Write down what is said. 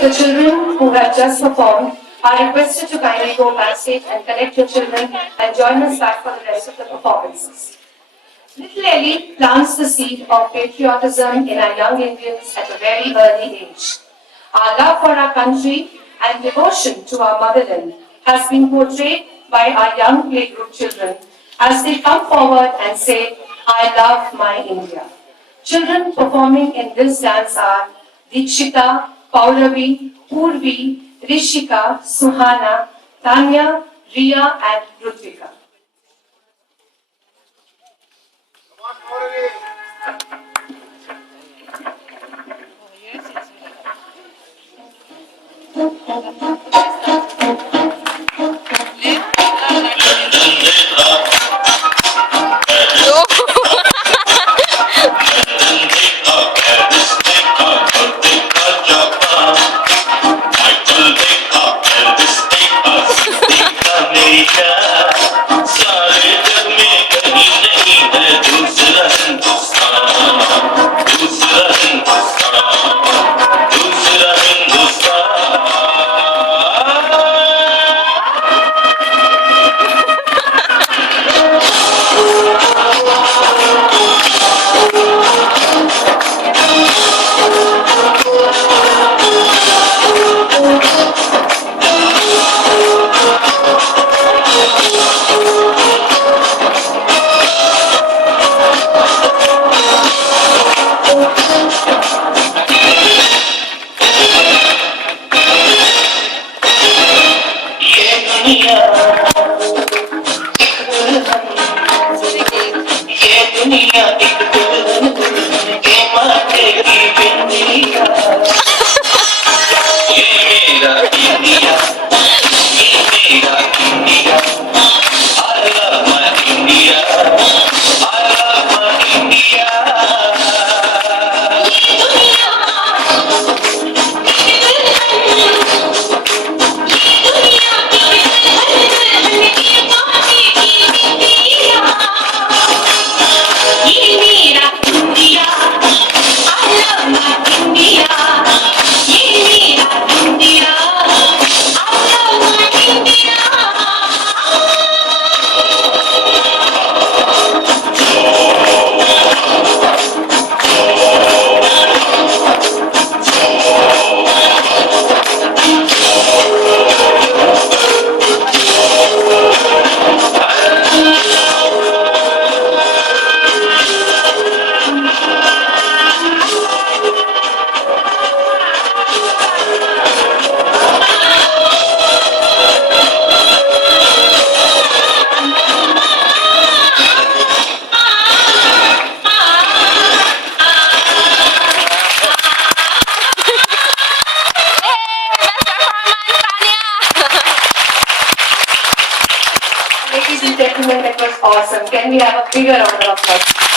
the children who have just performed are requested to kindly go backstage and collect your children and join us back for the rest of the performances. Little Ellie plants the seed of patriotism in our young Indians at a very early age. Our love for our country and devotion to our motherland has been portrayed by our young playgroup children as they come forward and say, I love my India. Children performing in this dance are Dikshita, Paulavi, Purvi, Rishika, Suhana, Tanya, Riya and Rutvika. Ladies and gentlemen, that was awesome. Can we have a bigger round of applause?